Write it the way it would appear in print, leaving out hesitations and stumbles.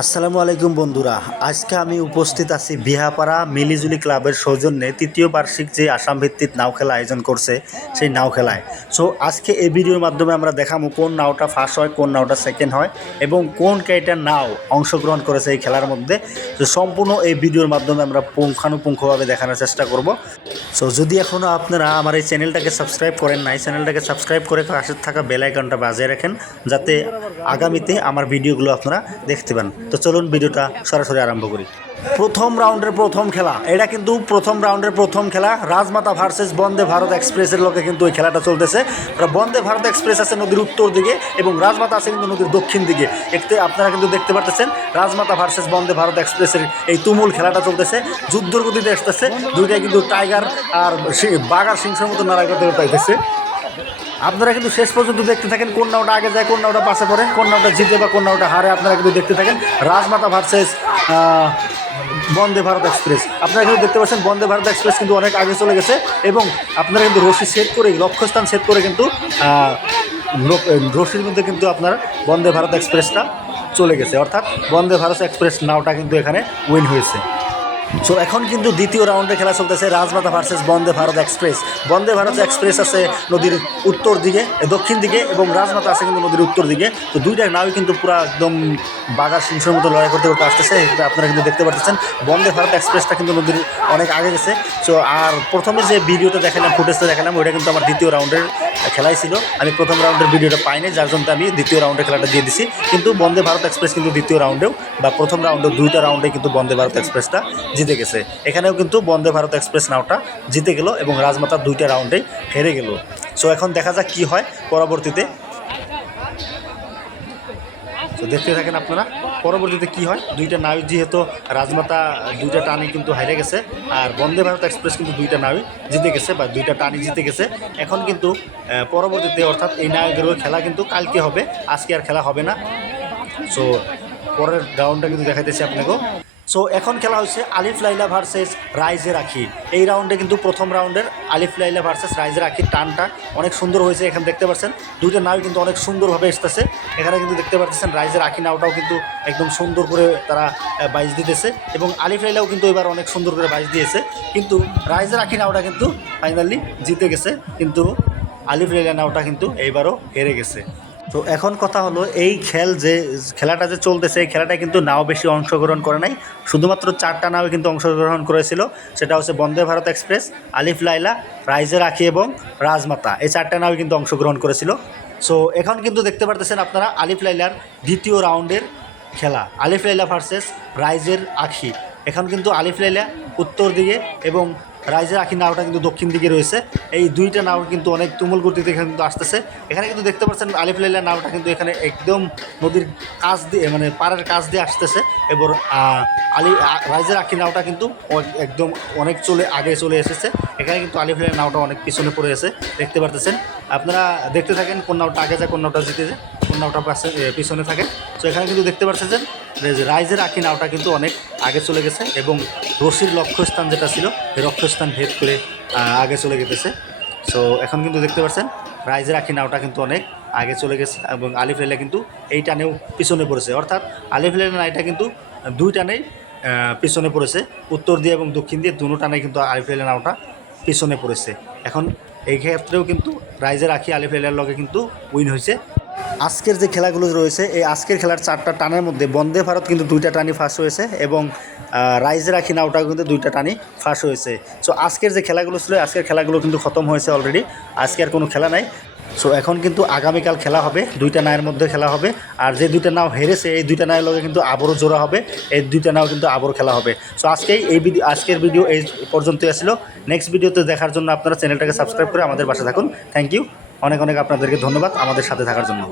আসসালামু আলাইকুম বন্ধুরা, আজকে আমি উপস্থিত আছি বিহাপাড়া মিলিজুলি ক্লাবের সৌজন্যে তৃতীয় বার্ষিক যে আসাম ভিত্তিক নাও খেলা আয়োজন করছে সেই নাও খেলায়। সো আজকে এই ভিডিওর মাধ্যমে আমরা দেখাবো কোন নাওটা ফার্স্ট হয়, কোন নাওটা সেকেন্ড হয় এবং কোন কয়টা নাও অংশগ্রহণ করেছে এই খেলার মধ্যে। তো সম্পূর্ণ এই ভিডিওর মাধ্যমে আমরা পুঙ্খানুপুঙ্খভাবে দেখানোর চেষ্টা করব। সো যদি এখনও আপনারা আমার এই চ্যানেলটাকে সাবস্ক্রাইব করেন নাই, চ্যানেলটাকে সাবস্ক্রাইব করে পাশে থাকা বেল আইকনটা বাজিয়ে রাখেন যাতে আগামীতে আমার ভিডিওগুলো আপনারা দেখতে পান। তো চলুন ভিডিওটা সরাসরি আরম্ভ করি। প্রথম রাউন্ডের প্রথম খেলা, এটা কিন্তু প্রথম রাউন্ডের প্রথম খেলা রাজমাতা ভার্সেস বন্দে ভারত এক্সপ্রেসের লোকে কিন্তু এই খেলাটা চলতেছে। বন্দে ভারত এক্সপ্রেস আছে নদীর উত্তর দিকে এবং রাজমাতা আছে কিন্তু নদীর দক্ষিণ দিকে। আপনারা কিন্তু দেখতে পারতেছেন রাজমাতা ভার্সেস বন্দে ভারত এক্সপ্রেসের এই তুমুল খেলাটা চলতেছে, যুদ্ধর গতিতে আসতেছে। দুইটাই কিন্তু টাইগার আর বাঘ আর সিংহের মতো লড়াই করতে পাইতেছে। আপনারা কিন্তু শেষ পর্যন্ত দেখতে থাকেন কোন নাওটা আগে যায়, কোন নাওটা পাশে পড়ে, কোন নাওটা জিতে বা কোন নাওটা হারে। আপনারা কিন্তু দেখতে থাকেন রাজমাতা ভার্সেস বন্দে ভারত এক্সপ্রেস। আপনারা কিন্তু দেখতে পাচ্ছেন বন্দে ভারত এক্সপ্রেস কিন্তু অনেক আগে চলে গেছে এবং আপনারা কিন্তু রশি সেট করে লক্ষ্যস্থান সেট করে কিন্তু রশির মধ্যে কিন্তু আপনার বন্দে ভারত এক্সপ্রেসটা চলে গেছে, অর্থাৎ বন্দে ভারত এক্সপ্রেস নাওটা কিন্তু এখানে উইন হয়েছে। সো এখন কিন্তু দ্বিতীয় রাউন্ডে খেলা চলতেছে রাজমাতা versus Vande Bharat express. Vande Bharat express আছে নদীর উত্তর দিকে, দক্ষিণ দিকে এবং রাজমাতা আছে কিন্তু নদীর উত্তর দিকে। তো দুইটা নাওই কিন্তু পুরো একদম বাঘার সিংহের মতো লড়াই করতে করতে আসতেছে। আপনারা কিন্তু দেখতে পাচ্ছেন বন্দে ভারত এক্সপ্রেসটা কিন্তু নদীর অনেক আগে গেছে। সো আর প্রথমে যে ভিডিওটা দেখালাম, ফুটেজটা দেখালাম, ওইটা কিন্তু আমার দ্বিতীয় রাউন্ডের খেলাই ছিল। আমি প্রথম রাউন্ডের ভিডিওটা পাইনি, যার জন্য আমি দ্বিতীয় রাউন্ডের খেলাটা দিয়ে দিছি। কিন্তু বন্দে ভারত এক্সপ্রেস কিন্তু দ্বিতীয় রাউন্ডেও বা প্রথম রাউন্ডেও দুইটা রাউন্ডে কিন্তু বন্দে ভারত এক্সপ্রেসটা জিতে গেছে। এখানেও কিন্তু বন্দে ভারত এক্সপ্রেস নাওটা জিতে গেল এবং রাজমাতার দুইটা রাউন্ডেই হেরে গেল। সো এখন দেখা যাক কি হয় পরবর্তীতে। তো দেখতে থাকেন আপনারা পরবর্তীতে কি হয়। দুইটা নাও যেহেতু রাজমাতা দুইটা টানি কিন্তু হারে গেছে আর বন্দে ভারত এক্সপ্রেস কিন্তু দুইটা নাও জিতে গেছে বা দুইটা টানি জিতে গেছে। এখন কিন্তু পরবর্তীতে অর্থাৎ এই নায়কের খেলা কিন্তু কালকে হবে, আজকে আর খেলা হবে না। সো পরের রাউন্ডটা কিন্তু দেখাইতেছি আপনাকেও। সো এখন খেলা হচ্ছে আলিফ লাইলা ভার্সেস রাইজে রাখি। এই রাউন্ডে কিন্তু প্রথম রাউন্ডের আলিফ লাইলা ভার্সেস রাইজে রাখির টানটা অনেক সুন্দর হয়েছে। এখানে দেখতে পাচ্ছেন দুইটা নাও কিন্তু অনেক সুন্দরভাবে এসতেছে। এখানে কিন্তু দেখতে পাচ্ছেন রাইজের রাখি নাওটাও কিন্তু একদম সুন্দর করে তারা বাইজ দিতেছে এবং আলিফ লাইলাও কিন্তু এবার অনেক সুন্দর করে বাইজ দিয়েছে। কিন্তু রাইজের রাখি নাওটা কিন্তু ফাইনালি জিতে গেছে, কিন্তু আলিফ লাইলা নাওটা কিন্তু এইবারও হেরে গেছে। তো এখন কথা হলো এই খেলাটা যে চলতেছে এই খেলাটা কিন্তু নাও বেশি অংশগ্রহণ করে নাই, শুধুমাত্র 4টা নাও কিন্তু অংশগ্রহণ করেছিল। সেটা হচ্ছে বন্দে ভারত এক্সপ্রেস, আলিফ লাইলা, রাইজে রাখি এবং রাজমাতা। এই 4টা নাও কিন্তু অংশগ্রহণ করেছিল। সো এখন কিন্তু দেখতে পারতেছেন আপনারা আলিফ লাইলার দ্বিতীয় রাউন্ডের খেলা, আলিফ লাইলা ভার্সেস রাইজের আখি। এখন কিন্তু আলিফ লাইলা উত্তর দিকে এবং রাইজের আখি নাওটা কিন্তু দক্ষিণ দিকে রয়েছে। এই দুইটা নাও কিন্তু অনেক তুমুল গতিতে এখানে কিন্তু আসতেছে। এখানে কিন্তু দেখতে পাচ্ছেন আলিফ লাইলা নাওটা কিন্তু এখানে একদম নদীর কাছ দিয়ে মানে পাড়ের কাছ দিয়ে আসতেছে এবং রাইজের আখি নাওটা কিন্তু একদম অনেক আগে চলে এসেছে। এখানে কিন্তু আলিফ লাইলা নাওটা অনেক পিছনে পড়ে আছে, দেখতে পারতেছেন। আপনারা দেখতে থাকেন কোন নাওটা আগে যায়, কোন নাওটা জিতে যায়, কোন নাওটা পিছনে থাকে। তো এখানে কিন্তু দেখতে পাচ্ছেন যে রাইজের আখি নাওটা কিন্তু অনেক আগে চলে গেছে এবং রশির লক্ষ্যস্থান যেটা ছিল এই লক্ষ্যস্থান ভেদ করে আগে চলে গেছে। সো এখন কিন্তু দেখতে পাচ্ছেন রাইজের আখি নাওটা কিন্তু অনেক আগে চলে গেছে এবং আলিফ লাইলা কিন্তু এই টানেও পিছনে পড়েছে, অর্থাৎ আলিফ লাইলা নাইটা কিন্তু দুই টানেই পিছনে পড়েছে, উত্তর দিয়ে এবং দক্ষিণ দিয়ে দুটো টানে কিন্তু আলিফ লাইলা নাওটা পিছনে পড়েছে। এখন এই ক্ষেত্রেও কিন্তু রাইজের আখি আলিফ লাইলার লগে কিন্তু উইন হয়েছে। আজকের যে খেলাগুলো রয়েছে এই আজকের খেলার 4টা টানের মধ্যে বন্দে ভারত কিন্তু 2টা টানি ফার্স্ট হয়েছে এবং রাইজের আখি নাওটাও কিন্তু 2টা টানি ফার্স্ট হয়েছে। সো আজকের যে খেলাগুলো ছিল আজকের খেলাগুলো কিন্তু খতম হয়েছে অলরেডি, আজকে আর কোনো খেলা নাই। সো এখন কিন্তু আগামীকাল খেলা হবে, 2টা নায়ের মধ্যে খেলা হবে। আর যে 2টা নাও হেরেছে এই 2টা নায়ের লগে কিন্তু আবারও জোড়া হবে, এই 2টা নাও কিন্তু আবারও খেলা হবে। সো আজকের ভিডিও এই পর্যন্তই আসলো। নেক্সট ভিডিওতে দেখার জন্য আপনারা চ্যানেলটাকে সাবস্ক্রাইব করে আমাদের পাশে থাকুন। থ্যাংক ইউ, অনেক অনেক আপনাদেরকে ধন্যবাদ আমাদের সাথে থাকার জন্য।